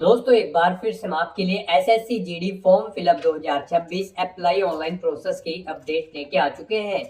दोस्तों एक बार फिर से हम आपके लिए SSC GD form fill up 2026 apply online process की अपडेट लेके आ चुके हैं।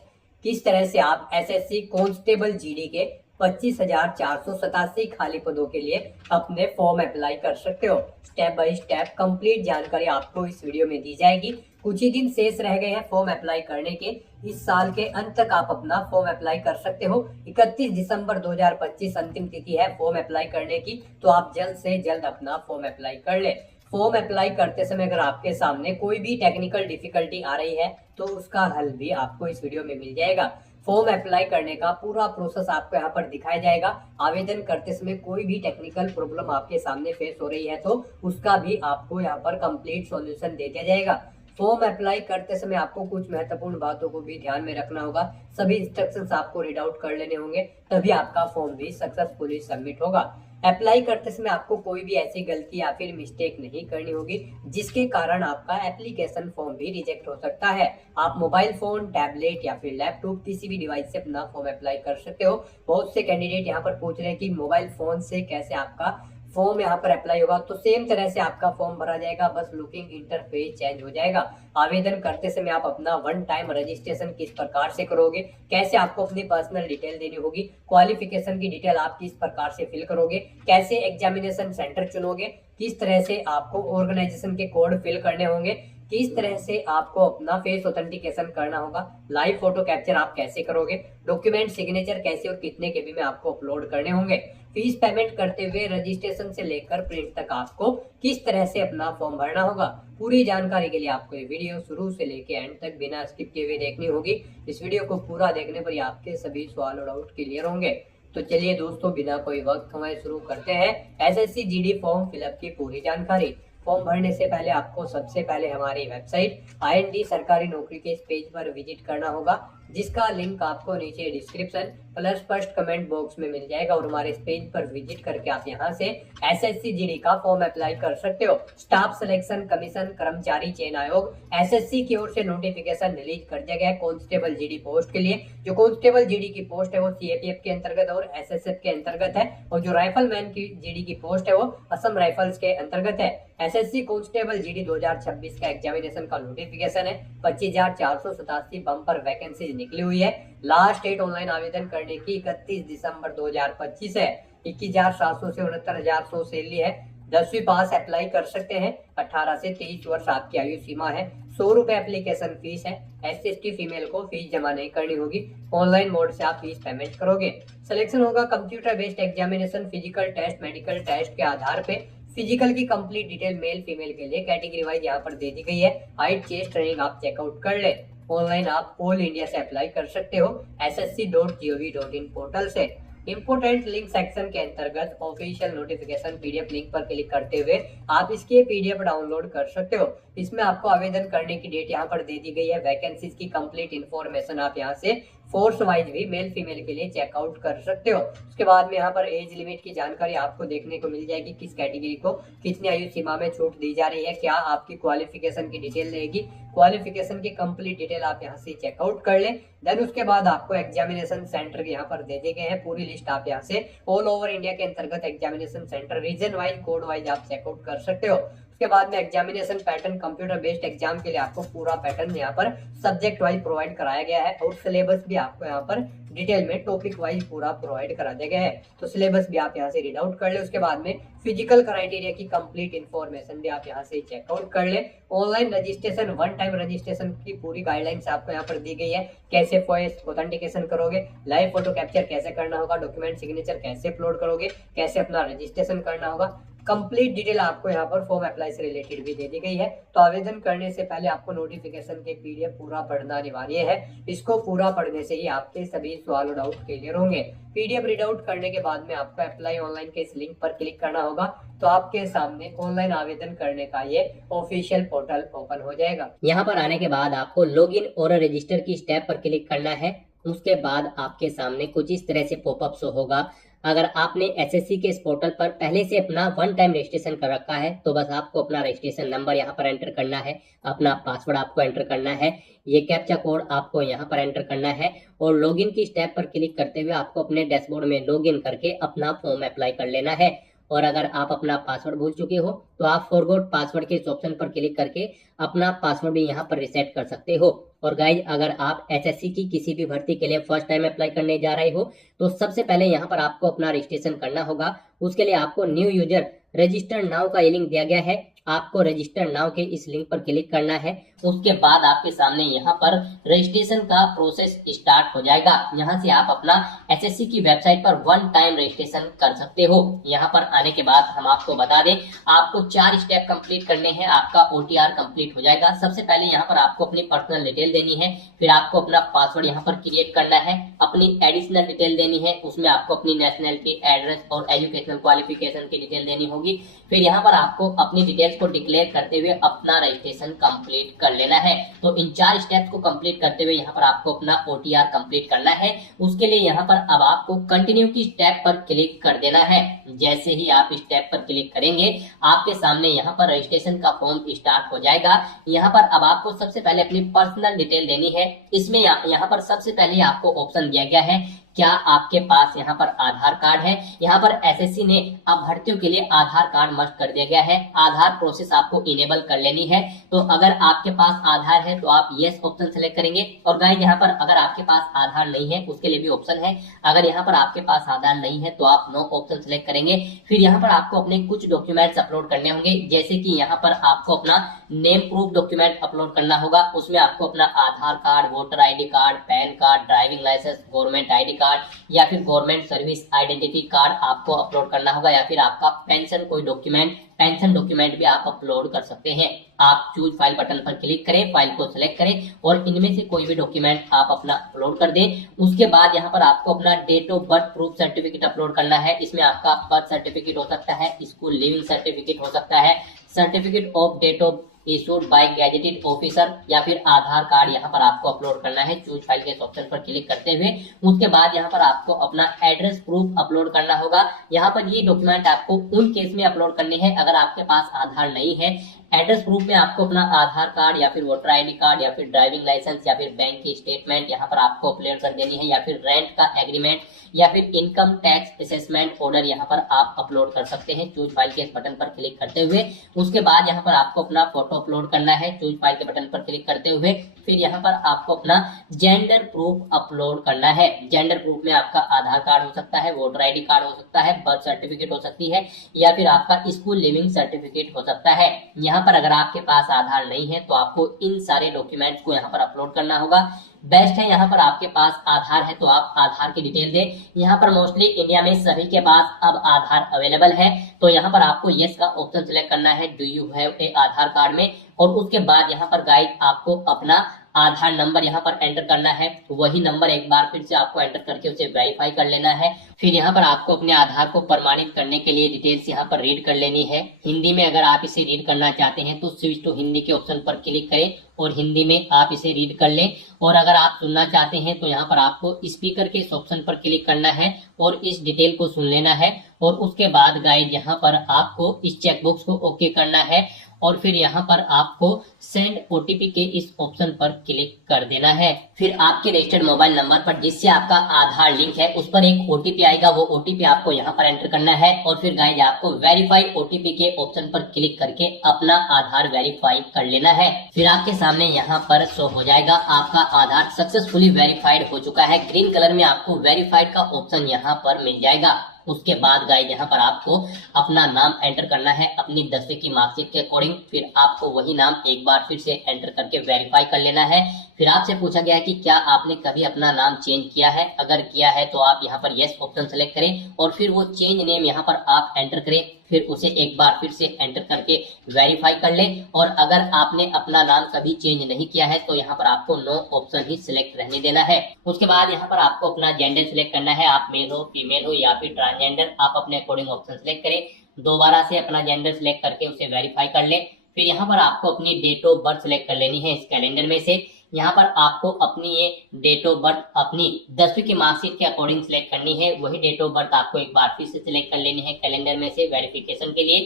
किस तरह से आप एसएससी कांस्टेबल जीडी के 25,487 खाली पदों के लिए अपने फॉर्म अप्लाई कर सकते हो। स्टेप बाय स्टेप कंप्लीट जानकारी आपको इस वीडियो में दी जाएगी। कुछ ही दिन शेष रह गए हैं फॉर्म अप्लाई करने के। इस साल के अंत तक आप अपना फॉर्म अप्लाई कर सकते हो। 31 दिसंबर 2025 अंतिम तिथि है फॉर्म अप्लाई करने की, तो आप जल्द से जल्द अपना फॉर्म अप्लाई कर ले। फॉर्म अप्लाई करते समय अगर आपके सामने कोई भी टेक्निकल डिफिकल्टी आ रही है तो उसका हल भी आपको इस वीडियो में मिल जाएगा। फॉर्म अप्लाई करने का पूरा प्रोसेस आपको यहाँ पर दिखाया जाएगा। आवेदन करते समय कोई भी टेक्निकल प्रॉब्लम आपके सामने फेस हो रही है तो उसका भी आपको यहाँ पर कंप्लीट सॉल्यूशन दे दिया जाएगा। फॉर्म अप्लाई करते समय आपको कुछ महत्वपूर्ण बातों को भी ध्यान में रखना होगा। सभी इंस्ट्रक्शंस आपको रीड आउट कर लेने होंगे, तभी आपका फॉर्म भी सक्सेसफुली सबमिट होगा। अप्लाई करते समय आपको कोई भी ऐसी गलती या फिर मिस्टेक नहीं करनी होगी जिसके कारण आपका एप्लीकेशन फॉर्म भी रिजेक्ट हो सकता है। आप मोबाइल फोन, टैबलेट या फिर लैपटॉप किसी भी डिवाइस से अपना फॉर्म अप्लाई कर सकते हो। बहुत से कैंडिडेट यहाँ पर पूछ रहे हैं कि मोबाइल फोन से कैसे आपका फॉर्म यहाँ पर अप्लाई होगा। तो सेम तरह से आपका फॉर्म भरा जाएगा, बस लुकिंग इंटरफेस चेंज हो जाएगा। आवेदन करते समय आप अपना वन टाइम रजिस्ट्रेशन किस प्रकार से करोगे, कैसे आपको अपनी पर्सनल डिटेल देनी होगी, क्वालिफिकेशन की डिटेल आप किस प्रकार से फिल करोगे, कैसे एग्जामिनेशन सेंटर चुनोगे, किस तरह से आपको ऑर्गेनाइजेशन के कोड फिल करने होंगे, किस तरह से आपको अपना फेस ऑथेंटिकेशन करना होगा, लाइव फोटो कैप्चर आप कैसे करोगे, डॉक्यूमेंट सिग्नेचर कैसे और कितने केबी में आपको अपलोड करने होंगे, फीस पेमेंट करते हुए रजिस्ट्रेशन से लेकर प्रिंट तक आपको किस तरह से अपना फॉर्म भरना होगा। पूरी जानकारी के लिए आपको ये वीडियो शुरू से लेके एंड तक बिना स्किप किए हुए देखनी होगी। इस वीडियो को पूरा देखने पर ही आपके सभी सवाल और डाउट क्लियर होंगे। तो चलिए दोस्तों, बिना कोई वक्त गंवाए शुरू करते हैं एसएससी जीडी फॉर्म फिलअप की पूरी जानकारी। फॉर्म भरने से पहले आपको सबसे पहले हमारी वेबसाइट IND सरकारी नौकरी के इस पेज पर विजिट करना होगा, जिसका लिंक आपको नीचे description plus first comment box में मिल जाएगा। और हमारे इस पेज पर विजिट करके आप यहां से एसएससी जीडी का फॉर्म अप्लाई कर सकते हो। स्टाफ सिलेक्शन कमीशन कर्मचारी चयन आयोग एसएससी की ओर से नोटिफिकेशन रिलीज कर दिया गया है कांस्टेबल जीडी पोस्ट के लिए। जो कांस्टेबल जीडी की पोस्ट है वो सीएपीएफ के अंतर्गत और एसएसएफ के अंतर्गत है, और जो राइफलमैन की जीडी की पोस्ट है वो असम राइफल्स के अंतर्गत है। एसएससी कांस्टेबल जीडी 2026 का एग्जामिनेशन का नोटिफिकेशन है। 25,487 बम्पर वैकेंसी निकली हुई है। लास्ट डेट ऑनलाइन आवेदन करने की 31 दिसंबर 2025 है। 21,700 से 69,100 सैलरी है। 10वीं पास अप्लाई कर सकते हैं। 18 से 23 वर्ष आपकी आयु सीमा है। 100 रुपए एप्लीकेशन फीस है। SC/ST फीमेल को फीस जमा नहीं करनी होगी। ऑनलाइन मोड से आप फीस पेमेंट करोगे। सिलेक्शन होगा computer based examination, physical test, medical test के आधार पे। फिजिकल की कंप्लीट डिटेल मेल फीमेल के लिए कैटेगरी वाइज यहाँ पर दे दी गई है। हाइट, चेस्ट, रनिंग आप चेकआउट कर ले। ऑनलाइन आप ऑल इंडिया से अप्लाई कर सकते हो ssc.gov.in पोर्टल से। इंपोर्टेंट लिंक सेक्शन के अंतर्गत ऑफिशियल नोटिफिकेशन पीडीएफ लिंक पर क्लिक करते हुए आप इसके पीडीएफ डाउनलोड कर सकते हो। इसमें आपको आवेदन करने की डेट यहाँ पर दे दी गई है। वैकेंसीज की कंप्लीट इंफॉर्मेशन आप यहाँ से फोर्स वाइज भी मेल फीमेल के लिए चेकआउट कर सकते हो। उसके बाद में यहाँ पर एज लिमिट की जानकारी आपको देखने को मिल जाएगी। किस कैटेगरी को कितनी आयु सीमा में छूट दी जा रही है, क्या आपकी क्वालिफिकेशन की डिटेल रहेगी। क्वालिफिकेशन की कंप्लीट डिटेल आप यहाँ से चेकआउट कर ले। देन उसके बाद आपको एग्जामिनेशन सेंटर यहाँ पर दे दिए गए हैं। पूरी लिस्ट आप यहाँ से ऑल ओवर इंडिया के अंतर्गत examination centre region wise code wise आप चेकआउट कर सकते हो। उसके बाद में examination pattern computer based exam के लिए आपको पूरा पैटर्न यहाँ पर सब्जेक्ट वाइज प्रोवाइड कराया गया है, और सिलेबस भी आपको यहाँ पर डिटेल में टॉपिक वाइज पूरा प्रोवाइड करा दिया गया है। तो सिलेबस भी आप यहाँ से रीड आउट कर ले। उसके बाद में फिजिकल क्राइटेरिया की कंप्लीट इंफॉर्मेशन भी आप यहाँ से चेकआउट कर ले। Online registration, one time registration की पूरी गाइडलाइंस आपको यहाँ पर दी गई है। कैसे फॉइस ऑथेंटिकेशन करोगे, लाइव फोटो कैप्चर कैसे करना होगा, डॉक्यूमेंट सिग्नेचर कैसे अपलोड करोगे, कैसे अपना रजिस्ट्रेशन करना होगा, कंप्लीट डिटेल आपको यहाँ पर फॉर्म अप्लाई से रिलेटेड भी दे दी गई है। तो आवेदन करने से पहले आपको नोटिफिकेशन के पीडीएफ पूरा पढ़ना अनिवार्य है। इसको पूरा पढ़ने से ही आपके सभी सवाल और डाउट क्लियर होंगे। पीडीएफ रीड आउट करने के बाद में आपको अप्लाई ऑनलाइन के इस लिंक पर क्लिक करना होगा, तो आपके सामने ऑनलाइन आवेदन करने का ये ऑफिशियल पोर्टल ओपन हो जाएगा। यहाँ पर आने के बाद आपको लॉगिन और रजिस्टर की स्टेप पर क्लिक करना है। उसके बाद आपके सामने कुछ इस तरह से पॉपअप शो होगा। अगर आपने एसएससी के इस पोर्टल पर पहले से अपना वन टाइम रजिस्ट्रेशन कर रखा है तो बस आपको अपना रजिस्ट्रेशन नंबर यहाँ पर एंटर करना है, अपना पासवर्ड आपको एंटर करना है, ये कैप्चा कोड आपको यहाँ पर एंटर करना है, और लॉगिन की स्टेप पर क्लिक करते हुए आपको अपने डैशबोर्ड में लॉगिन करके अपना फॉर्म अप्लाई कर लेना है। और अगर आप अपना पासवर्ड भूल चुके हो तो आप फॉरगॉट पासवर्ड के इस ऑप्शन पर क्लिक करके अपना पासवर्ड भी यहाँ पर रिसेट कर सकते हो। और गाइज, अगर आप एसएससी की किसी भी भर्ती के लिए फर्स्ट टाइम अप्लाई करने जा रहे हो तो सबसे पहले यहाँ पर आपको अपना रजिस्ट्रेशन करना होगा। उसके लिए आपको न्यू यूजर रजिस्टर नाउ का ये लिंक दिया गया है, आपको रजिस्टर नाउ के इस लिंक पर क्लिक करना है। उसके बाद आपके सामने यहाँ पर रजिस्ट्रेशन का प्रोसेस स्टार्ट हो जाएगा। यहाँ से आप अपना एसएससी की वेबसाइट पर वन टाइम रजिस्ट्रेशन कर सकते हो। यहाँ पर आने के बाद हम आपको बता दें, आपको 4 स्टेप कंप्लीट करने हैं, आपका ओटीआर कंप्लीट हो जाएगा। सबसे पहले यहाँ पर आपको अपनी पर्सनल डिटेल देनी है, फिर आपको अपना पासवर्ड यहाँ पर क्रिएट करना है, अपनी एडिशनल डिटेल देनी है, उसमें आपको अपनी नेशनलिटी, एड्रेस और एजुकेशनल क्वालिफिकेशन की डिटेल देनी होगी। फिर यहाँ पर आपको अपनी डिटेल्स को डिक्लेयर करते हुए अपना रजिस्ट्रेशन कंप्लीट कर लेना है। तो इन 4 स्टेप्स को कंप्लीट करते हुए यहाँ पर आपको अपना ओटीआर कंप्लीट करना है। उसके लिए यहाँ पर अब आपको कंटिन्यू की स्टेप पर क्लिक कर देना है। जैसे ही आप स्टेप पर क्लिक करेंगे आपके सामने यहाँ पर रजिस्ट्रेशन का फॉर्म स्टार्ट हो जाएगा। यहाँ पर अब आपको सबसे पहले अपनी पर्सनल डिटेल देनी है। इसमें यहाँ पर सबसे पहले आपको ऑप्शन दिया गया है, क्या आपके पास यहाँ पर आधार कार्ड है। यहाँ पर एसएससी ने अब भर्तियों के लिए आधार कार्ड मस्ट कर दिया गया है। आधार प्रोसेस आपको इनेबल कर लेनी है। तो अगर आपके पास आधार है तो आप यस ऑप्शन सेलेक्ट करेंगे। और गाइस, यहाँ पर अगर आपके पास आधार नहीं है उसके लिए भी ऑप्शन है। अगर यहाँ पर आपके पास आधार नहीं है तो आप नो ऑप्शन सेलेक्ट करेंगे। फिर यहाँ पर आपको अपने कुछ डॉक्यूमेंट्स अपलोड करने होंगे, जैसे कि यहाँ पर आपको अपना नेम प्रूफ डॉक्यूमेंट अपलोड करना होगा। उसमें आपको अपना Aadhaar card, voter ID card, PAN card, driving licence, government ID card या फिर गवर्नमेंट सर्विस आइडेंटिटी कार्ड आपको अपलोड करना होगा, या फिर आपका पेंशन कोई डॉक्यूमेंट, पेंशन डॉक्यूमेंट भी आप अपलोड कर सकते हैं। आप चूज फाइल बटन पर क्लिक करें, फाइल को सिलेक्ट करें और इनमें से कोई भी डॉक्यूमेंट आप अपना अपलोड कर दें। उसके बाद यहाँ पर आपको अपना date of birth proof certificate upload करना है। इसमें आपका बर्थ सर्टिफिकेट हो सकता है, स्कूल लिविंग सर्टिफिकेट हो सकता है, certificate of date of issued by gazetted officer, या फिर आधार कार्ड यहाँ पर आपको अपलोड करना है। चूज फाइल के ऑप्शन पर क्लिक करते हुए उसके बाद यहाँ पर आपको अपना एड्रेस प्रूफ अपलोड करना होगा। यहाँ पर ये डॉक्यूमेंट आपको उन केस में अपलोड करने हैं अगर आपके पास आधार नहीं है। एड्रेस प्रूफ में आपको अपना आधार कार्ड या फिर वोटर आईडी कार्ड या फिर ड्राइविंग लाइसेंस या फिर बैंक की स्टेटमेंट यहाँ पर आपको अपलोड कर देनी है, या फिर रेंट का एग्रीमेंट या फिर इनकम टैक्स असेसमेंट ऑर्डर यहाँ पर आप अपलोड कर सकते हैं। चूज फाइल के इस बटन पर क्लिक करते हुए उसके बाद यहाँ पर आपको अपना फोटो अपलोड करना है। चूज फाइल के बटन पर क्लिक करते हुए फिर यहाँ पर आपको अपना जेंडर प्रूफ अपलोड करना है। जेंडर प्रूफ में आपका आधार कार्ड हो सकता है, वोटर आईडी कार्ड हो सकता है, बर्थ सर्टिफिकेट हो सकती है, या फिर आपका स्कूल लिविंग सर्टिफिकेट हो सकता है। यहाँ पर अगर आपके पास आधार नहीं है तो आपको इन सारे डॉक्यूमेंट्स को यहाँ पर अपलोड करना होगा। बेस्ट है यहाँ पर आपके पास आधार है तो आप आधार की डिटेल दें। यहाँ पर मोस्टली इंडिया में सभी के पास अब आधार अवेलेबल है, तो यहाँ पर आपको यस का ऑप्शन सिलेक्ट करना है, do you have a Aadhaar card में। और उसके बाद यहाँ पर गाइड आपको अपना आधार नंबर यहाँ पर एंटर करना है। वही नंबर एक बार फिर से आपको एंटर करके उसे वेरीफाई कर लेना है। फिर यहाँ पर आपको अपने आधार को प्रमाणित करने के लिए डिटेल्स यहाँ पर रीड कर लेनी है। हिंदी में अगर आप इसे रीड करना चाहते हैं तो स्विच टू हिंदी के ऑप्शन पर क्लिक करें और हिंदी में आप इसे रीड कर लें। और अगर आप सुनना चाहते हैं तो यहाँ पर आपको स्पीकर के इस ऑप्शन पर क्लिक करना है और इस डिटेल को सुन लेना है। और उसके बाद गाइड यहाँ पर आपको इस चेकबॉक्स को ओके करना है और फिर यहाँ पर आपको सेंड ओटीपी के इस ऑप्शन पर क्लिक कर देना है। फिर आपके रजिस्टर्ड मोबाइल नंबर पर जिससे आपका आधार लिंक है उस पर एक ओटीपी आएगा, वो ओटीपी आपको यहाँ पर एंटर करना है। और फिर गाइज आपको वेरीफाई ओटीपी के ऑप्शन पर क्लिक करके अपना आधार वेरीफाई कर लेना है। फिर आपके सामने यहाँ पर शो हो जाएगा आपका आधार सक्सेसफुली वेरीफाइड हो चुका है। ग्रीन कलर में आपको वेरीफाइड का ऑप्शन यहाँ पर मिल जाएगा। उसके बाद गाइज यहाँ पर आपको अपना नाम एंटर करना है अपनी 10वीं की मार्कशीट के अकॉर्डिंग। फिर आपको वही नाम एक बार फिर से एंटर करके वेरीफाई कर लेना है। फिर आपसे पूछा गया है कि क्या आपने कभी अपना नाम चेंज किया है। अगर किया है तो आप यहाँ पर यस ऑप्शन सेलेक्ट करें और फिर वो चेंज नेम यहाँ पर आप एंटर करें। फिर उसे एक बार फिर से एंटर करके वेरीफाई कर लें। और अगर आपने अपना नाम कभी चेंज नहीं किया है तो यहाँ पर आपको नो ऑप्शन ही सिलेक्ट रहने देना है। उसके बाद यहाँ पर आपको अपना जेंडर सिलेक्ट करना है, आप मेल हो, फीमेल हो या फिर ट्रांसजेंडर, आप अपने अकॉर्डिंग ऑप्शन सिलेक्ट करें। दोबारा से अपना जेंडर सिलेक्ट करके उसे वेरीफाई कर लें। फिर यहाँ पर आपको अपनी डेट ऑफ बर्थ सिलेक्ट कर लेनी है इस कैलेंडर में से। यहाँ पर आपको अपनी ये डेट ऑफ बर्थ अपनी 10वीं की मार्कशीट के अकॉर्डिंग सिलेक्ट करनी है। वही डेट ऑफ बर्थ आपको एक बार फिर से सिलेक्ट कर लेनी है कैलेंडर में से वेरिफिकेशन के लिए।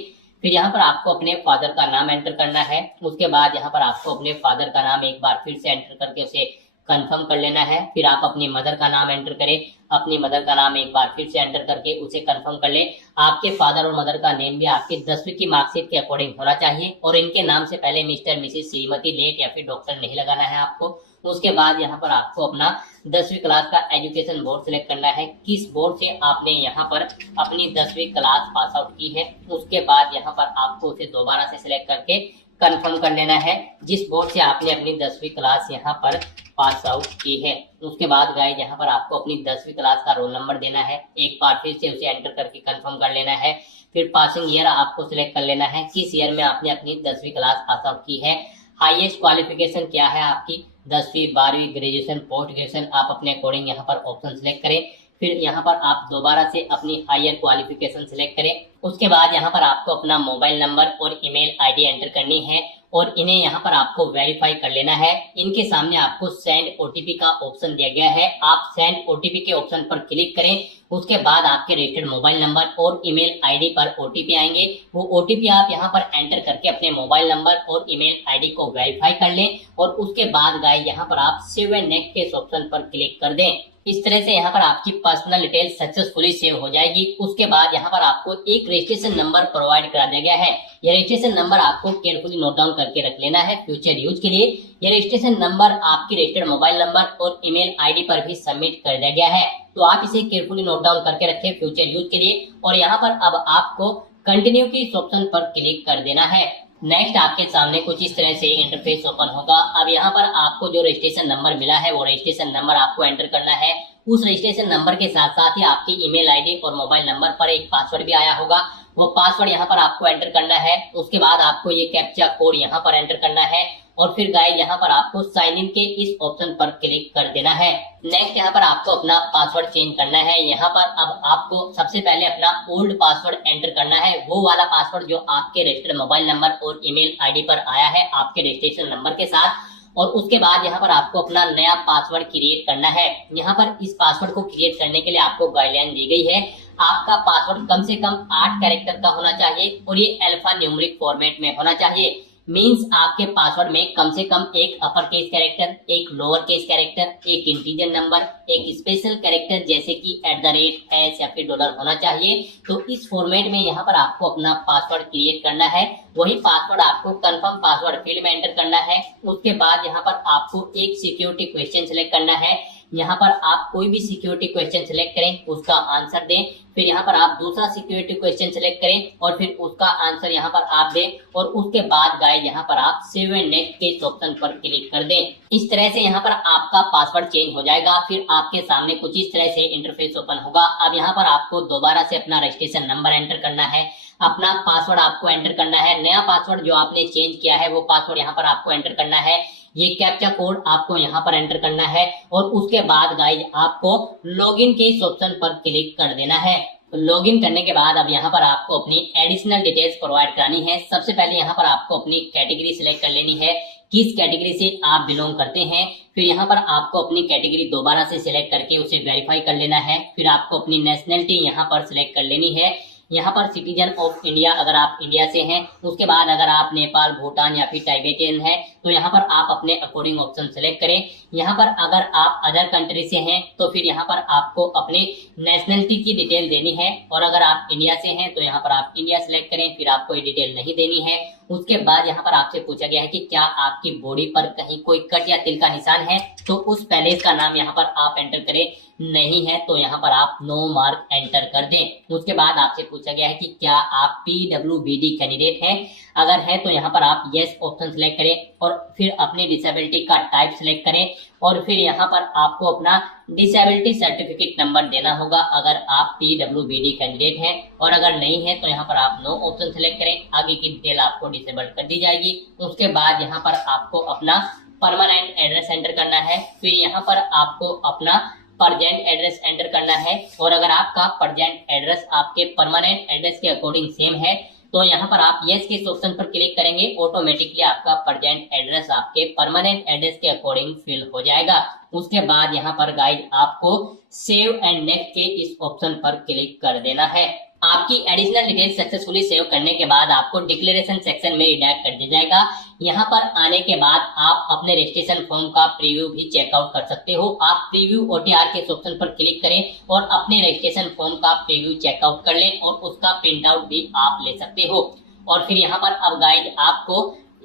फिर यहाँ पर आपको अपने फादर का नाम एंटर करना है। उसके बाद यहाँ पर आपको अपने फादर का नाम एक बार फिर से एंटर करके उसे कंफर्म कर लेना है। फिर आप अपनी मदर का नाम एंटर करें, अपनी मदर का नाम एक बार फिर से एंटर करके उसे कंफर्म कर ले। आपके फादर और मदर का नेम भी आपके 10वीं की मार्कशीट के अकॉर्डिंग होना चाहिए और इनके नाम से पहले मिस्टर मिसेस श्रीमती लेट या फिर डॉक्टर नहीं लगाना है आपको। उसके बाद यहाँ पर आपको अपना 10वीं क्लास का एजुकेशन बोर्ड सिलेक्ट करना है, किस बोर्ड से आपने यहाँ पर अपनी 10वीं क्लास पास आउट की है। उसके बाद यहाँ पर आपको उसे दोबारा से सिलेक्ट करके कंफर्म कर लेना है जिस बोर्ड से आपने अपनी 10वीं क्लास यहाँ पर पास आउट की है। उसके बाद गाइस यहाँ पर आपको अपनी 10वीं क्लास का रोल नंबर देना है, एक बार फिर से उसे एंटर करके कंफर्म कर लेना है। फिर पासिंग ईयर आपको सिलेक्ट कर लेना है, किस ईयर में आपने अपनी 10वीं क्लास पास आउट की है। हाईएस्ट क्वालिफिकेशन क्या है आपकी, 10वीं 12वीं ग्रेजुएशन पोस्ट ग्रेजुएशन, आप अपने अकॉर्डिंग यहाँ पर ऑप्शन सिलेक्ट करें। फिर यहाँ पर आप दोबारा से अपनी हायर क्वालिफिकेशन सिलेक्ट करें। उसके बाद यहाँ पर आपको अपना मोबाइल नंबर और ईमेल आईडी एंटर करनी है और इन्हें यहाँ पर आपको वेरीफाई कर लेना है। इनके सामने आपको सेंड ओटीपी का ऑप्शन दिया गया है, आप सेंड ओटीपी के ऑप्शन पर क्लिक करें। उसके बाद आपके रजिस्टर्ड मोबाइल नंबर और ईमेल आईडी पर ओटीपी आएंगे, वो ओटीपी आप यहाँ पर एंटर करके अपने मोबाइल नंबर और ईमेल आईडी को वेरीफाई कर लें और उसके बाद गाइस यहाँ पर आप सेव एंड नेक्स्ट के ऑप्शन पर क्लिक कर दें। इस तरह से यहाँ पर आपकी पर्सनल डिटेल सक्सेसफुली सेव हो जाएगी। उसके बाद यहाँ पर आपको एक रजिस्ट्रेशन नंबर प्रोवाइड करा दिया गया है, यह रजिस्ट्रेशन नंबर आपको केयरफुली नोट डाउन करके रख लेना है फ्यूचर यूज के लिए। यह रजिस्ट्रेशन नंबर आपकी रजिस्टर्ड मोबाइल नंबर और ईमेल आईडी पर भी सबमिट कर दिया गया है, तो आप इसे केयरफुली नोट डाउन करके रखें फ्यूचर यूज के लिए। और यहाँ पर अब आपको कंटिन्यू की इस ऑप्शन पर क्लिक कर देना है। नेक्स्ट आपके सामने कुछ इस तरह से इंटरफेस ओपन होगा। अब यहाँ पर आपको जो रजिस्ट्रेशन नंबर मिला है वो रजिस्ट्रेशन नंबर आपको एंटर करना है। उस रजिस्ट्रेशन नंबर के साथ साथ ही आपकी ईमेल आईडी और मोबाइल नंबर पर एक पासवर्ड भी आया होगा, वो पासवर्ड यहाँ पर आपको एंटर करना है। उसके बाद आपको ये कैप्चा कोड यहाँ पर एंटर करना है और फिर गाइस यहाँ पर आपको साइन इन के इस ऑप्शन पर क्लिक कर देना है। नेक्स्ट यहाँ पर आपको अपना पासवर्ड चेंज करना है। यहाँ पर अब आपको सबसे पहले अपना ओल्ड पासवर्ड एंटर करना है, वो वाला पासवर्ड जो आपके रजिस्टर्ड मोबाइल नंबर और ईमेल आईडी पर आया है आपके रजिस्ट्रेशन नंबर के साथ। और उसके बाद यहाँ पर आपको अपना नया पासवर्ड क्रिएट करना है। यहाँ पर इस पासवर्ड को क्रिएट करने के लिए आपको गाइडलाइन दी गई है, आपका पासवर्ड कम से कम 8 कैरेक्टर का होना चाहिए और ये अल्फा न्यूमेरिक फॉर्मेट में होना चाहिए। मींस आपके पासवर्ड में कम से कम एक अपर केस कैरेक्टर, एक लोअर केस कैरेक्टर, एक इंटीजर नंबर, एक स्पेशल कैरेक्टर जैसे कि @ या फिर डॉलर होना चाहिए। तो इस फॉर्मेट में यहाँ पर आपको अपना पासवर्ड क्रिएट करना है, वही पासवर्ड आपको कंफर्म पासवर्ड फील्ड में एंटर करना है। उसके बाद यहाँ पर आपको एक सिक्योरिटी क्वेश्चन सिलेक्ट करना है। यहाँ पर आप कोई भी सिक्योरिटी क्वेश्चन सिलेक्ट करें, उसका आंसर दें। फिर यहाँ पर आप दूसरा सिक्योरिटी क्वेश्चन सिलेक्ट करें और फिर उसका आंसर यहाँ पर आप दें और उसके बाद गाइस यहाँ पर आप सेव एंड नेक्स्ट के ऑप्शन पर क्लिक कर दें। इस तरह से यहाँ पर आपका पासवर्ड चेंज हो जाएगा। फिर आपके सामने कुछ इस तरह से इंटरफेस ओपन होगा। अब यहाँ पर आपको दोबारा से अपना रजिस्ट्रेशन नंबर एंटर करना है, अपना पासवर्ड आपको एंटर करना है, नया पासवर्ड जो आपने चेंज किया है वो पासवर्ड यहाँ पर आपको एंटर करना है, ये कैप्चा कोड आपको यहाँ पर एंटर करना है और उसके बाद गाइस आपको लॉगिन के इस ऑप्शन पर क्लिक कर देना है। लॉगिन करने के बाद अब यहाँ पर आपको अपनी एडिशनल डिटेल्स प्रोवाइड करानी है। सबसे पहले यहाँ पर आपको अपनी कैटेगरी सिलेक्ट कर लेनी है, किस कैटेगरी से आप बिलोंग करते हैं। फिर यहाँ पर आपको अपनी कैटेगरी दोबारा से सिलेक्ट करके उसे वेरीफाई कर लेना है। फिर आपको अपनी नेशनलिटी यहाँ पर सिलेक्ट कर लेनी है, यहाँ पर सिटीजन ऑफ इंडिया अगर आप इंडिया से हैं। उसके बाद अगर आप नेपाल, भूटान या फिर टाइबेटियन हैं तो यहाँ पर आप अपने अकॉर्डिंग ऑप्शन सेलेक्ट करें। यहाँ पर अगर आप अदर कंट्री से हैं तो फिर यहाँ पर आपको अपने नेशनलिटी की डिटेल देनी है और अगर आप इंडिया से हैं तो यहाँ पर आप इंडिया सेलेक्ट करें, फिर आपको ये डिटेल नहीं देनी है। उसके बाद यहाँ पर आपसे पूछा गया है कि क्या आपकी बॉडी पर कहीं कोई कट या तिल का निशान है, तो उस पैलेस का नाम यहाँ पर आप एंटर करें, नहीं है तो यहाँ पर आप नो मार्क एंटर कर दें। उसके बाद आपसे पूछा गया है कि क्या आप PWBD कैंडिडेट हैं, अगर है तो यहाँ पर आप यस ऑप्शन सेलेक्ट करें और फिर अपनी डिसेबिलिटी का टाइप सेलेक्ट करें और फिर यहाँ पर आपको अपना डिसेबिलिटी सर्टिफिकेट नंबर देना होगा अगर आप PWBD कैंडिडेट हैं, और अगर नहीं है तो यहाँ पर आप नो ऑप्शन सेलेक्ट करें, आगे की डिटेल आपको डिसेबल कर दी जाएगी। उसके बाद यहाँ पर आपको अपना परमानेंट एड्रेस एंटर करना है, फिर यहाँ पर आपको अपना परजेंट एड्रेस एंटर करना है और अगर आपका परजेंट एड्रेस आपके परमानेंट एड्रेस के अकॉर्डिंग सेम है तो यहाँ पर आप यस के ऑप्शन पर क्लिक करेंगे, ऑटोमेटिकली आपका परजेंट एड्रेस आपके परमानेंट एड्रेस के अकॉर्डिंग फिल हो जाएगा। उसके बाद यहाँ पर गाइस आपको सेव एंड नेक्स्ट के इस ऑप्शन पर क्लिक कर देना है। आपकी एडिशनल डिटेल सक्सेसफुली सेव करने के बाद आपको डिक्लेरेशन सेक्शन में रिडायरेक्ट कर दिया जाएगा। यहाँ पर आने के बाद आप अपने रजिस्ट्रेशन फॉर्म का प्रीव्यू भी चेकआउट कर सकते हो। आप प्रीव्यू OTR के ऑप्शन पर क्लिक करें और अपने रजिस्ट्रेशन फॉर्म का प्रीव्यू चेकआउट कर लें और उसका प्रिंट आउट भी आप ले सकते हो। और फिर यहाँ पर अब गाइज आपको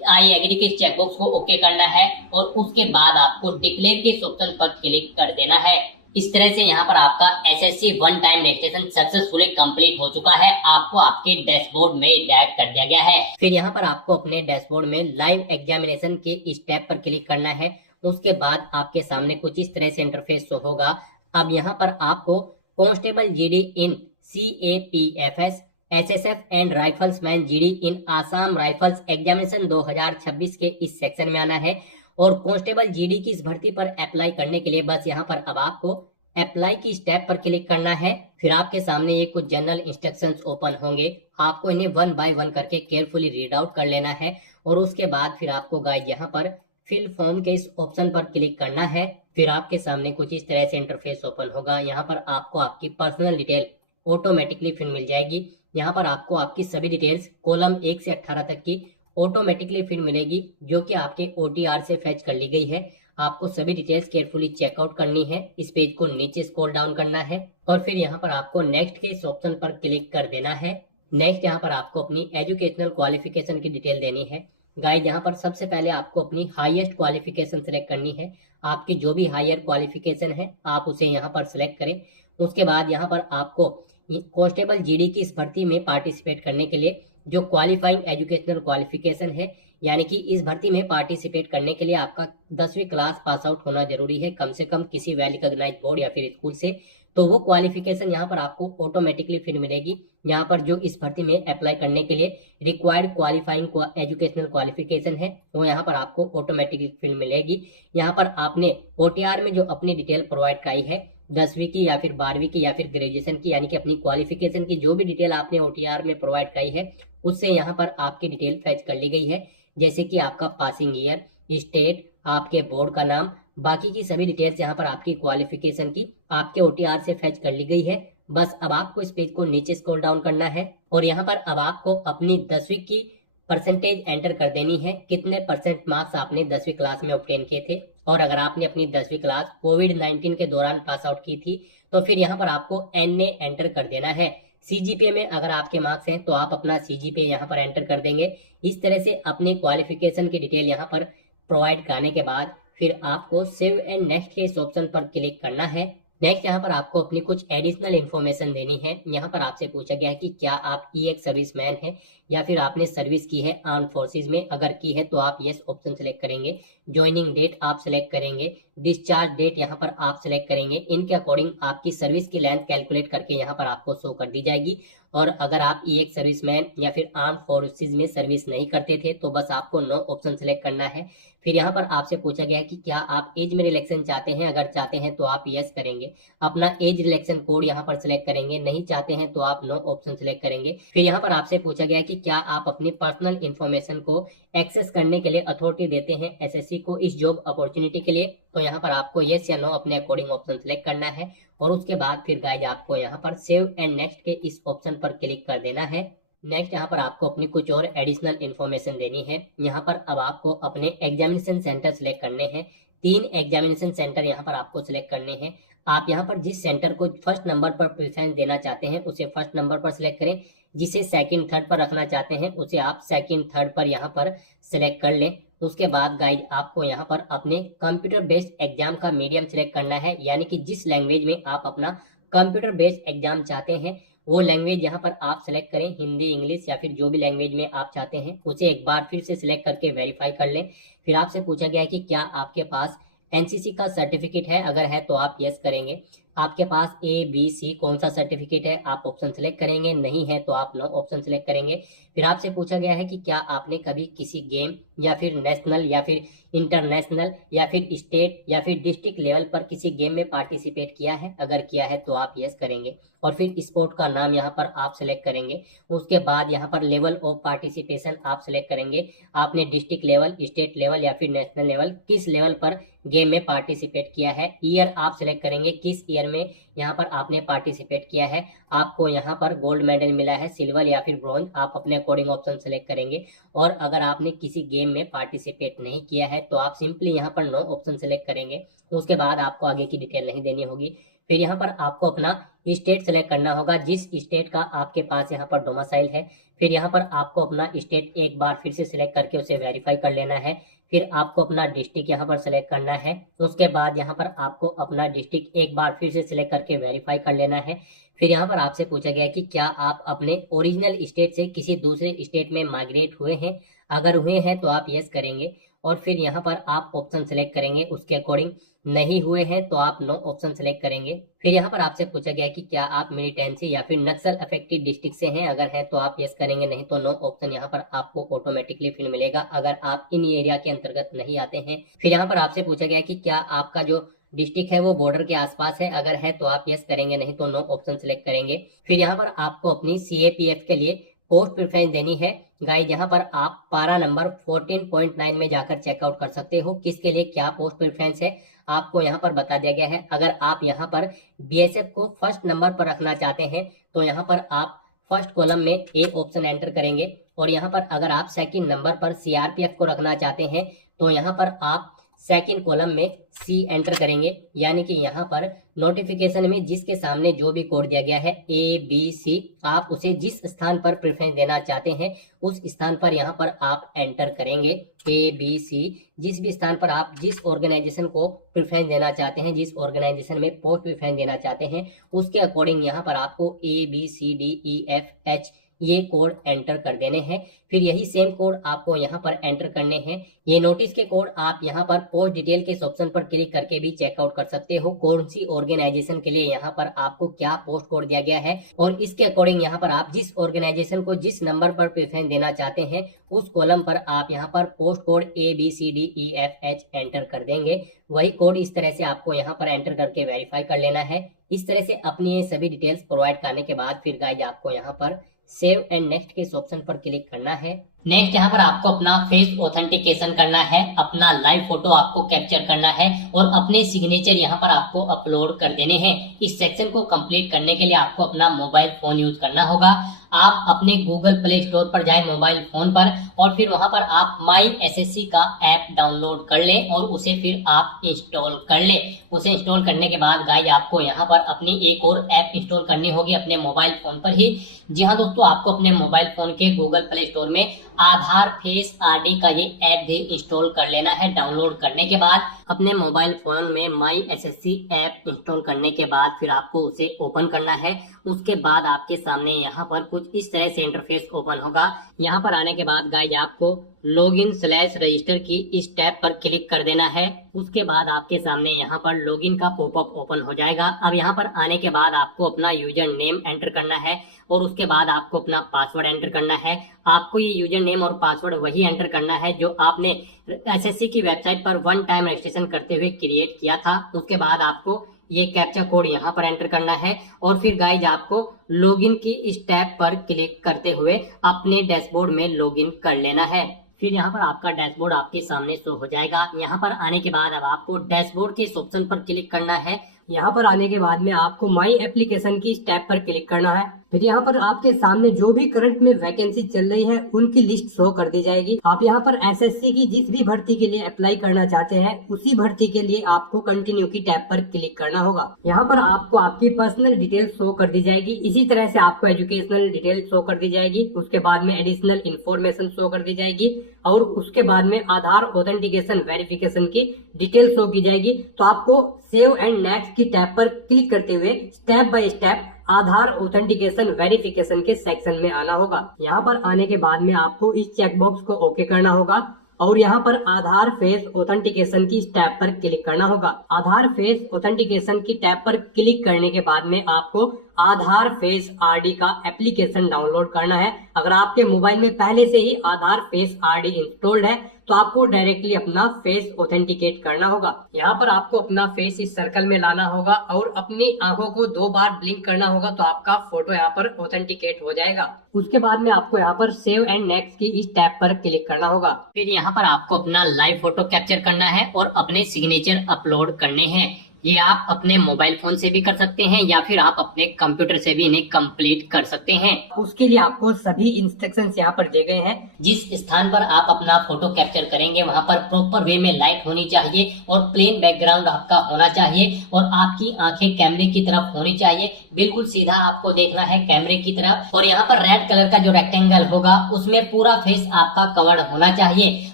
आई एग्री के चेकबॉक्स को ओके करना है और उसके बाद आपको डिक्लेयर के ऑप्शन पर क्लिक कर देना है। इस तरह से यहाँ पर आपका SSC one time registration successfully complete हो चुका है। आपको आपके डैशबोर्ड में डायरेक्ट कर दिया गया है। फिर यहाँ पर आपको अपने डैशबोर्ड में लाइव एग्जामिनेशन के इस टैब पर क्लिक करना है। उसके बाद आपके सामने कुछ इस तरह से इंटरफेस शो होगा। अब यहाँ पर आपको constable GD in CAPFS SSF and rifleman GD in Assam rifles examination 2026 के इस सेक्शन में आना है। और कांस्टेबल GD की इस भर्ती पर अप्लाई करने के लिए बस यहाँ पर अब आपको अप्लाई की स्टेप पर क्लिक करना है। फिर आपके सामने ये कुछ जनरल इंस्ट्रक्शंस ओपन होंगे। आपको इन्हें वन बाय वन करके केयरफुली रीड आउट कर लेना है और उसके बाद फिर आपको गाइड यहाँ पर फिल फॉर्म के इस ऑप्शन पर क्लिक करना है। फिर आपके सामने कुछ इस तरह से इंटरफेस ओपन होगा। यहाँ पर आपको आपकी पर्सनल डिटेल ऑटोमेटिकली फिर मिल जाएगी। यहाँ पर आपको आपकी सभी डिटेल्स कॉलम 1 से 18 तक की ऑटोमेटिकली फिर मिलेगी, जो कि आपके OTR से फैच कर ली गई है। आपको सभी डिटेल्स केयरफुली चेकआउट करनी है। इस पेज को नीचे स्क्रॉल डाउन करना है और फिर यहाँ पर आपको नेक्स्ट के इस ऑप्शन पर क्लिक कर देना है। नेक्स्ट यहाँ पर आपको अपनी एजुकेशनल क्वालिफिकेशन की डिटेल देनी है। गाइड यहाँ पर सबसे पहले आपको अपनी हाईएस्ट क्वालिफिकेशन सिलेक्ट करनी है। आपकी जो भी हायर क्वालिफिकेशन है आप उसे यहाँ पर सिलेक्ट करें। उसके बाद यहाँ पर आपको कांस्टेबल GD की इस भर्ती में पार्टिसिपेट करने के लिए जो क्वालिफाइंग एजुकेशनल क्वालिफिकेशन है, यानी कि इस भर्ती में पार्टिसिपेट करने के लिए आपका 10वीं क्लास पास आउट होना जरूरी है, कम से कम किसी वेल रिकॉग्नाइज बोर्ड या फिर स्कूल से। तो वो क्वालिफिकेशन यहाँ पर आपको ऑटोमेटिकली फिर मिलेगी। यहाँ पर जो इस भर्ती में अप्लाई करने के लिए रिक्वायर्ड क्वालिफाइंग एजुकेशनल क्वालिफिकेशन है वो यहाँ पर आपको ऑटोमेटिकली फिर मिलेगी। यहाँ पर आपने OTR में जो अपनी डिटेल प्रोवाइड कराई है 10वीं की या फिर 12वीं की या फिर ग्रेजुएशन की, यानी कि अपनी क्वालिफिकेशन की जो भी डिटेल आपने OTR में प्रोवाइड कराई है उससे यहाँ पर आपकी डिटेल फैच कर ली गई है। जैसे कि आपका पासिंग ईयर, स्टेट, आपके बोर्ड का नाम, बाकी की सभी डिटेल्स यहाँ पर आपकी क्वालिफिकेशन की आपके OTR से फैच कर ली गई है। बस अब आपको इस पेज को नीचे स्क्रॉल डाउन करना है और यहाँ पर अब आपको अपनी 10वीं की परसेंटेज एंटर कर देनी है। कितने परसेंट मार्क्स आपने 10वीं क्लास में ऑब्टेन किए थे, और अगर आपने अपनी 10वीं क्लास कोविड-19 के दौरान पास आउट की थी तो फिर यहाँ पर आपको NA एंटर कर देना है। CGPA में अगर आपके मार्क्स हैं तो आप अपना CGPA यहाँ पर एंटर कर देंगे। इस तरह से अपनी क्वालिफिकेशन की डिटेल यहाँ पर प्रोवाइड कराने के बाद फिर आपको सेव एंड नेक्स्ट के इस ऑप्शन पर क्लिक करना है। नेक्स्ट यहाँ पर आपको अपनी कुछ एडिशनल इन्फॉर्मेशन देनी है। यहाँ पर आपसे पूछा गया है कि क्या आप एक सर्विसमैन हैं या फिर आपने सर्विस की है आर्म फोर्सेज में। अगर की है तो आप यस ऑप्शन सेलेक्ट करेंगे। ज्वाइनिंग डेट आप सिलेक्ट करेंगे। डिस्चार्ज डेट यहाँ पर आप सिलेक्ट करेंगे। इनके अकॉर्डिंग आपकी सर्विस की लेंथ कैलकुलेट करके यहाँ पर आपको शो कर दी जाएगी। और अगर आप एक सर्विसमैन या फिर आर्म फोर्सेज में सर्विस नहीं करते थे तो बस आपको नो ऑप्शन सेलेक्ट करना है। फिर यहाँ पर आपसे पूछा गया है कि क्या आप एज में रिलैक्सेशन चाहते हैं। अगर चाहते हैं तो आप यस करेंगे, अपना एज रिलैक्सेशन कोड यहाँ पर सिलेक्ट करेंगे। नहीं चाहते हैं तो आप नो ऑप्शन सिलेक्ट करेंगे। फिर यहाँ पर आपसे पूछा गया है कि क्या आप अपनी पर्सनल इंफॉर्मेशन को एक्सेस करने के लिए अथॉरिटी देते हैं SSC को इस जॉब अपॉर्चुनिटी के लिए। तो यहाँ पर आपको यस या नो अपने अकॉर्डिंग ऑप्शन सिलेक्ट करना है और उसके बाद फिर गाइज आपको यहाँ पर सेव एंड नेक्स्ट के इस ऑप्शन पर क्लिक कर देना है। नेक्स्ट यहाँ पर आपको अपनी कुछ और एडिशनल इन्फॉर्मेशन देनी है। यहाँ पर अब आपको अपने एग्जामिनेशन सेंटर सिलेक्ट करने हैं। 3 एग्जामिनेशन सेंटर यहाँ पर आपको सिलेक्ट करने हैं। आप यहाँ पर जिस सेंटर को फर्स्ट नंबर पर प्रेफरेंस देना चाहते हैं उसे फर्स्ट नंबर पर सिलेक्ट करें। जिसे सेकंड थर्ड पर रखना चाहते हैं उसे आप सेकंड थर्ड पर यहाँ पर सिलेक्ट कर लें। उसके बाद गाइड आपको यहाँ पर अपने कंप्यूटर बेस्ड एग्जाम का मीडियम सिलेक्ट करना है, यानी कि जिस लैंग्वेज में आप अपना कंप्यूटर बेस्ड एग्जाम चाहते हैं वो लैंग्वेज यहाँ पर आप सिलेक्ट करें। हिंदी, इंग्लिश या फिर जो भी लैंग्वेज में आप चाहते हैं उसे एक बार फिर से सिलेक्ट करके वेरीफाई कर लें। फिर आपसे पूछा गया है कि क्या आपके पास NCC का सर्टिफिकेट है। अगर है तो आप यस करेंगे। आपके पास ABC कौन सा सर्टिफिकेट है आप ऑप्शन सेलेक्ट करेंगे। नहीं है तो आप नो ऑप्शन सेलेक्ट करेंगे। फिर आपसे पूछा गया है कि क्या आपने कभी किसी गेम या फिर नेशनल या फिर इंटरनेशनल या फिर स्टेट या फिर डिस्ट्रिक्ट लेवल पर किसी गेम में पार्टिसिपेट किया है। अगर किया है तो आप यस करेंगे और फिर स्पोर्ट का नाम यहाँ पर आप सिलेक्ट करेंगे। उसके बाद यहाँ पर लेवल ऑफ पार्टिसिपेशन आप सिलेक्ट करेंगे। आपने डिस्ट्रिक्ट लेवल, स्टेट लेवल या फिर नेशनल लेवल किस लेवल पर गेम में पार्टिसिपेट किया है। ईयर आप सिलेक्ट करेंगे किस ईयर कॉम्पिटिशन में यहाँ पर आपने पार्टिसिपेट किया है, आपको यहाँ पर गोल्ड मेडल मिला है, सिल्वर या फिर ब्रॉन्ज, आप अपने अकॉर्डिंग ऑप्शन सेलेक्ट करेंगे। और अगर आपने किसी गेम में पार्टिसिपेट नहीं किया है तो आप सिंपली यहाँ पर नो ऑप्शन सेलेक्ट करेंगे। उसके बाद आपको आगे की डिटेल नहीं देनी होगी। फिर यहाँ पर आपको अपना स्टेट सेलेक्ट करना होगा, जिस स्टेट का आपके पास यहाँ पर डोमिसाइल है। फिर यहाँ पर आपको अपना स्टेट एक बार फिर से सिलेक्ट करके उसे वेरीफाई कर लेना है। फिर आपको अपना डिस्ट्रिक्ट यहाँ पर सेलेक्ट करना है। उसके बाद यहाँ पर आपको अपना डिस्ट्रिक्ट एक बार फिर से सिलेक्ट करके वेरीफाई कर लेना है। फिर यहाँ पर आपसे पूछा गया कि क्या आप अपने ओरिजिनल स्टेट से किसी दूसरे स्टेट में माइग्रेट हुए हैं, अगर हुए हैं तो आप यस करेंगे। और फिर यहाँ पर आप ऑप्शन सेलेक्ट करेंगे उसके अकॉर्डिंग, नहीं हुए हैं तो आप नो ऑप्शन सेलेक्ट करेंगे। फिर यहाँ पर आपसे पूछा गया कि क्या आप मिलिटेंसी या फिर नक्सल अफेक्टेड डिस्ट्रिक्ट से हैं, अगर है तो आप यस करेंगे, नहीं तो नो ऑप्शन यहाँ पर आपको ऑटोमेटिकली फिर मिलेगा अगर आप इन एरिया के अंतर्गत नहीं आते हैं। फिर यहाँ पर आपसे पूछा गया कि क्या आपका जो डिस्ट्रिक्ट है वो बॉर्डर के आसपास है, अगर है तो आप यस करेंगे, नहीं तो नो ऑप्शन सेलेक्ट करेंगे। फिर यहाँ पर आपको अपनी CAPF के लिए पोस्ट प्रेफरेंस देनी है। गाइस यहाँ पर आप पारा नंबर 14.9 में जाकर चेकआउट कर सकते हो किसके लिए क्या पोस्ट प्रेफरेंस है, आपको यहाँ पर बता दिया गया है। अगर आप यहाँ पर BSF को फर्स्ट नंबर पर रखना चाहते हैं तो यहाँ पर आप फर्स्ट कॉलम में A ऑप्शन एंटर करेंगे। और यहाँ पर अगर आप सेकंड नंबर पर CRPF को रखना चाहते हैं तो यहाँ पर आप सेकंड कॉलम में C एंटर करेंगे। यानी कि यहाँ पर नोटिफिकेशन में जिसके सामने जो भी कोड दिया गया है ABC, आप उसे जिस स्थान पर प्रेफरेंस देना चाहते हैं उस स्थान पर यहाँ पर आप एंटर करेंगे ABC। जिस भी स्थान पर आप जिस ऑर्गेनाइजेशन को प्रेफरेंस देना चाहते हैं, जिस ऑर्गेनाइजेशन में पोस्ट प्रेफरेंस देना चाहते हैं, उसके अकॉर्डिंग यहाँ पर आपको ABCDEFH ये कोड एंटर कर देने हैं। फिर यही सेम कोड आपको यहाँ पर एंटर करने हैं। ये नोटिस के कोड आप यहाँ पर पोस्ट डिटेल के इस ऑप्शन पर क्लिक करके भी चेकआउट कर सकते हो कौन सी ऑर्गेनाइजेशन के लिए यहाँ पर आपको क्या पोस्ट कोड दिया गया है। और इसके अकॉर्डिंग यहाँ पर आप जिस ऑर्गेनाइजेशन को जिस नंबर पर प्रेफरेंस देना चाहते हैं उस कॉलम पर आप यहाँ पर पोस्ट कोड ABCDEFH एंटर कर देंगे। वही कोड इस तरह से आपको यहाँ पर एंटर करके वेरीफाई कर लेना है। इस तरह से अपनी ये सभी डिटेल्स प्रोवाइड करने के बाद फिर गाइस आपको यहाँ पर सेव एंड नेक्स्ट के इस ऑप्शन पर क्लिक करना है। नेक्स्ट यहाँ पर आपको अपना फेस ऑथेंटिकेशन करना है, अपना लाइव फोटो आपको कैप्चर करना है और अपने सिग्नेचर यहाँ पर आपको अपलोड कर देने हैं। इस सेक्शन को कंप्लीट करने के लिए आपको अपना मोबाइल फोन यूज करना होगा। आप अपने गूगल प्ले स्टोर पर जाएं मोबाइल फोन पर और फिर वहां पर आप माई SSC का ऐप डाउनलोड कर लें और उसे फिर आप इंस्टॉल कर लें। उसे इंस्टॉल करने के बाद गाइस आपको यहाँ पर अपनी एक और ऐप इंस्टॉल करनी होगी अपने मोबाइल फोन पर ही। जी हाँ दोस्तों, आपको अपने मोबाइल फोन के गूगल प्ले स्टोर में आधार फेस RD का ये ऐप भी इंस्टॉल कर लेना है। डाउनलोड करने के बाद अपने मोबाइल फोन में माई SSC ऐप इंस्टॉल करने के बाद फिर आपको उसे ओपन करना है। उसके बाद आपके सामने यहाँ पर कुछ इस तरह से इंटरफेस ओपन होगा। यहाँ पर आने के बाद गाइस आपको लॉगिन/रजिस्टर की इस टैब पर क्लिक कर देना है। उसके बाद आपके सामने यहाँ पर लॉगिन का पॉपअप ओपन हो जाएगा। अब यहाँ पर आने के बाद आपको अपना यूजर नेम एंटर करना है और उसके बाद आपको अपना पासवर्ड एंटर करना है। आपको ये यूजर नेम और पासवर्ड वही एंटर करना है जो आपने SSC की वेबसाइट पर वन टाइम रजिस्ट्रेशन करते हुए क्रिएट किया था। उसके बाद आपको ये कैप्चा कोड यहाँ पर एंटर करना है और फिर गाइज आपको लॉगिन की इस टैब पर क्लिक करते हुए अपने डैशबोर्ड में लॉगिन कर लेना है। फिर यहाँ पर आपका डैशबोर्ड आपके सामने शो हो जाएगा। यहाँ पर आने के बाद अब आपको डैशबोर्ड के इस ऑप्शन पर क्लिक करना है। यहाँ पर आने के बाद में आपको माई एप्लीकेशन की इस टैब पर क्लिक करना है। फिर यहाँ पर आपके सामने जो भी करंट में वैकेंसी चल रही है उनकी लिस्ट शो कर दी जाएगी। आप यहाँ पर SSC की जिस भी भर्ती के लिए अप्लाई करना चाहते हैं उसी भर्ती के लिए आपको कंटिन्यू की टैब पर क्लिक करना होगा। यहाँ पर आपको आपकी पर्सनल डिटेल शो कर दी जाएगी। इसी तरह से आपको एजुकेशनल डिटेल शो कर दी जाएगी। उसके बाद में एडिशनल इंफॉर्मेशन शो कर दी जाएगी और उसके बाद में आधार ऑथेंटिकेशन वेरिफिकेशन की डिटेल शो की जाएगी। तो आपको सेव एंड नेक्स्ट की टैब पर क्लिक करते हुए step by step Aadhaar authentication verification के सेक्शन में आना होगा। यहाँ पर आने के बाद में आपको इस चेकबॉक्स को ओके करना होगा और यहाँ पर आधार फेस ऑथेंटिकेशन की टैब पर क्लिक करना होगा। आधार फेस ऑथेंटिकेशन की टैब पर क्लिक करने के बाद में आपको आधार फेस RD का एप्लीकेशन डाउनलोड करना है। अगर आपके मोबाइल में पहले से ही आधार फेस RD इंस्टॉल्ड है तो आपको डायरेक्टली अपना फेस ऑथेंटिकेट करना होगा। यहाँ पर आपको अपना फेस इस सर्कल में लाना होगा और अपनी आंखों को 2 बार ब्लिंक करना होगा तो आपका फोटो यहाँ पर ऑथेंटिकेट हो जाएगा। उसके बाद में आपको यहाँ पर सेव एंड नेक्स्ट की इस टैब पर क्लिक करना होगा। फिर यहाँ पर आपको अपना लाइव फोटो कैप्चर करना है और अपने सिग्नेचर अपलोड करने हैं। ये आप अपने मोबाइल फोन से भी कर सकते हैं या फिर आप अपने कंप्यूटर से भी इन्हें कंप्लीट कर सकते हैं। उसके लिए आपको सभी इंस्ट्रक्शंस यहाँ पर दिए गए हैं। जिस स्थान पर आप अपना फोटो कैप्चर करेंगे वहां पर प्रॉपर वे में लाइट होनी चाहिए और प्लेन बैकग्राउंड आपका होना चाहिए और आपकी आंखें कैमरे की तरफ होनी चाहिए। बिल्कुल सीधा आपको देखना है कैमरे की तरफ और यहाँ पर रेड कलर का जो रेक्टेंगल होगा उसमें पूरा फेस आपका कवर्ड होना चाहिए।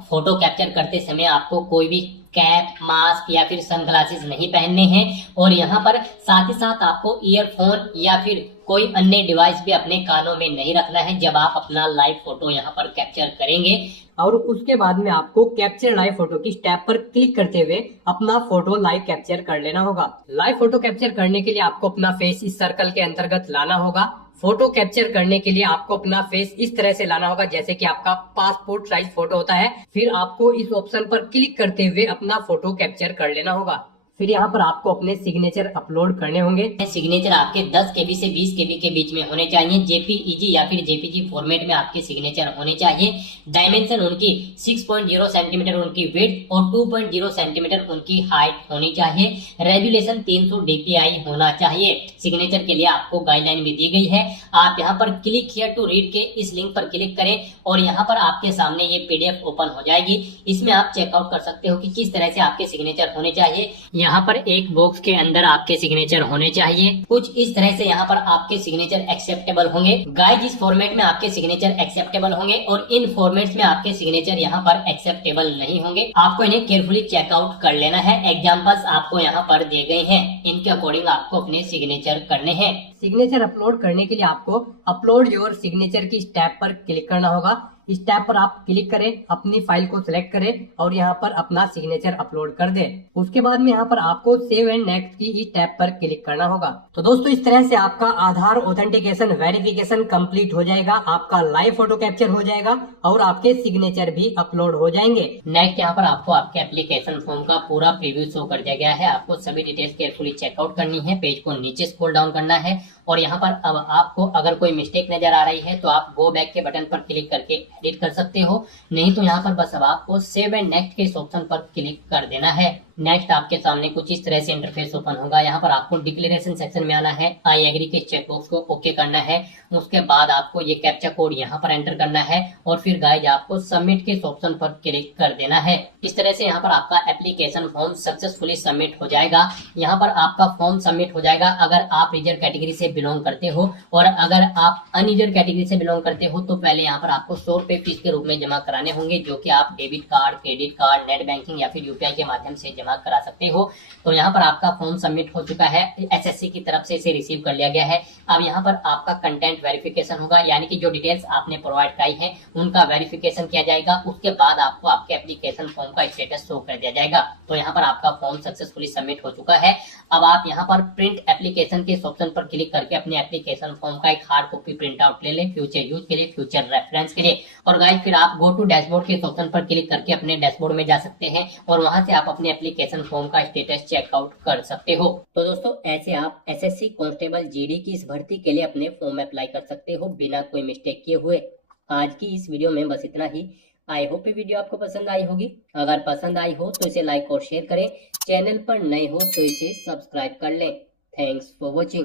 फोटो कैप्चर करते समय आपको कोई भी कैप, मास्क या फिर सनग्लासेस नहीं पहनने हैं और यहाँ पर साथ ही साथ आपको ईयरफोन या फिर कोई अन्य डिवाइस भी अपने कानों में नहीं रखना है जब आप अपना लाइव फोटो यहाँ पर कैप्चर करेंगे। और उसके बाद में आपको कैप्चर लाइव फोटो की टैब पर क्लिक करते हुए अपना फोटो लाइव कैप्चर कर लेना होगा। लाइव फोटो कैप्चर करने के लिए आपको अपना फेस इस सर्कल के अंतर्गत लाना होगा। फोटो कैप्चर करने के लिए आपको अपना फेस इस तरह से लाना होगा जैसे कि आपका पासपोर्ट साइज फोटो होता है। फिर आपको इस ऑप्शन पर क्लिक करते हुए अपना फोटो कैप्चर कर लेना होगा। फिर यहाँ पर आपको अपने सिग्नेचर अपलोड करने होंगे। सिग्नेचर आपके 10 केबी से 20 केबी के बीच में होने चाहिए। जेपीईजी या फिर जेपीजी फॉर्मेट में आपके सिग्नेचर होने चाहिए। डायमेंशन उनकी 6.0 सेंटीमीटर उनकी विड्थ और 2.0 सेंटीमीटर उनकी हाइट होनी चाहिए। रेजुलेशन 300 dpi होना चाहिए। सिग्नेचर के लिए आपको गाइडलाइन भी दी गई है। आप यहाँ पर क्लिक हियर टू रीड के इस लिंक पर क्लिक करें और यहाँ पर आपके सामने ये पीडीएफ ओपन हो जाएगी। इसमें आप चेकआउट कर सकते हो कि किस तरह से आपके सिग्नेचर होने चाहिए। यहाँ पर एक बॉक्स के अंदर आपके सिग्नेचर होने चाहिए। कुछ इस तरह से यहाँ पर आपके सिग्नेचर एक्सेप्टेबल होंगे। गाइस, इस फॉर्मेट में आपके सिग्नेचर एक्सेप्टेबल होंगे और इन फॉर्मेट्स में आपके सिग्नेचर यहाँ पर एक्सेप्टेबल नहीं होंगे। आपको इन्हें केयरफुली चेकआउट कर लेना है। एग्जाम्पल्स आपको यहाँ पर दिए गए हैं, इनके अकॉर्डिंग आपको अपने सिग्नेचर करने हैं। सिग्नेचर अपलोड करने के लिए आपको अपलोड योर सिग्नेचर की टैब पर क्लिक करना होगा। इस टैब पर आप क्लिक करें, अपनी फाइल को सिलेक्ट करें और यहाँ पर अपना सिग्नेचर अपलोड कर दें। उसके बाद में यहाँ पर आपको सेव एंड नेक्स्ट की इस टैब पर क्लिक करना होगा। तो दोस्तों, इस तरह से आपका आधार ऑथेंटिकेशन वेरिफिकेशन कंप्लीट हो जाएगा, आपका लाइव फोटो कैप्चर हो जाएगा और आपके सिग्नेचर भी अपलोड हो जाएंगे। नेक्स्ट यहाँ पर आपको आपके एप्लीकेशन फॉर्म का पूरा प्रीव्यू शो कर दिया गया है। आपको सभी डिटेल्स केयरफुली चेकआउट करनी है। पेज को नीचे स्क्रॉल डाउन करना है और यहाँ पर अब आपको अगर कोई मिस्टेक नजर आ रही है तो आप गो बैक के बटन पर क्लिक करके एडिट कर सकते हो। नहीं तो यहाँ पर बस अब आपको सेव एंड नेक्स्ट के इस ऑप्शन पर क्लिक कर देना है। नेक्स्ट आपके सामने कुछ इस तरह से इंटरफेस ओपन होगा। यहाँ पर आपको डिक्लेरेशन सेक्शन में आना है, आई एग्री के चेकबॉक्स को ओके करना है। उसके बाद आपको ये कैप्चा कोड यहाँ पर एंटर करना है और फिर गाइज आपको सबमिट के इस ऑप्शन पर क्लिक कर देना है। इस तरह से यहाँ पर आपका एप्लीकेशन फॉर्म सक्सेसफुली सबमिट हो जाएगा। यहाँ पर आपका फॉर्म सबमिट हो जाएगा अगर आप रिजर्व कैटेगरी से बिलोंग करते हो और अगर आप अनरिजर्व कैटेगरी से बिलोंग करते हो तो पहले यहाँ पर आपको 100 रुपए फीस के रूप में जमा कराने होंगे, जो कि आप debit card, credit card, net banking या फिर यूपीआई के माध्यम से जमा करा सकते हो। तो यहाँ पर आपका फॉर्म सबमिट हो चुका है, एसएससी की तरफ से इसे रिसीव कर लिया गया है। अब यहाँ पर आपका कंटेंट वेरिफिकेशन होगा, यानी कि जो डिटेल्स आपने प्रोवाइड कराई है उनका वेरिफिकेशन किया जाएगा। उसके बाद आपको आपके एप्लीकेशन फॉर्म का स्टेटस शो कर दिया जाएगा। तो यहाँ पर आपका फॉर्म सक्सेसफुली सबमिट हो चुका है। अब आप यहाँ पर प्रिंट एप्लीकेशन के ऑप्शन पर क्लिक करके अपने एप्लीकेशन फॉर्म का एक हार्ड कॉपी प्रिंट आउट ले लें, फ्यूचर यूज के लिए, फ्यूचर रेफरेंस के लिए। और गाइस, फिर आप गो टू डैशबोर्ड के ऑप्शन पर क्लिक करके अपने डैशबोर्ड में जा सकते हैं और वहां से आप अपने एप्लीकेशन फॉर्म का स्टेटस चेकआउट कर सकते हो। तो दोस्तों, ऐसे आप एसएससी कांस्टेबल जीडी की इस भर्ती के लिए अपने फॉर्म अप्लाई कर सकते हो बिना कोई मिस्टेक किए हुए। आज की इस वीडियो में बस इतना ही। आई होप ये वीडियो आपको पसंद आई होगी। अगर पसंद आई हो तो इसे लाइक और शेयर करें। चैनल पर नए हो तो इसे सब्सक्राइब कर लें। Thanks for watching.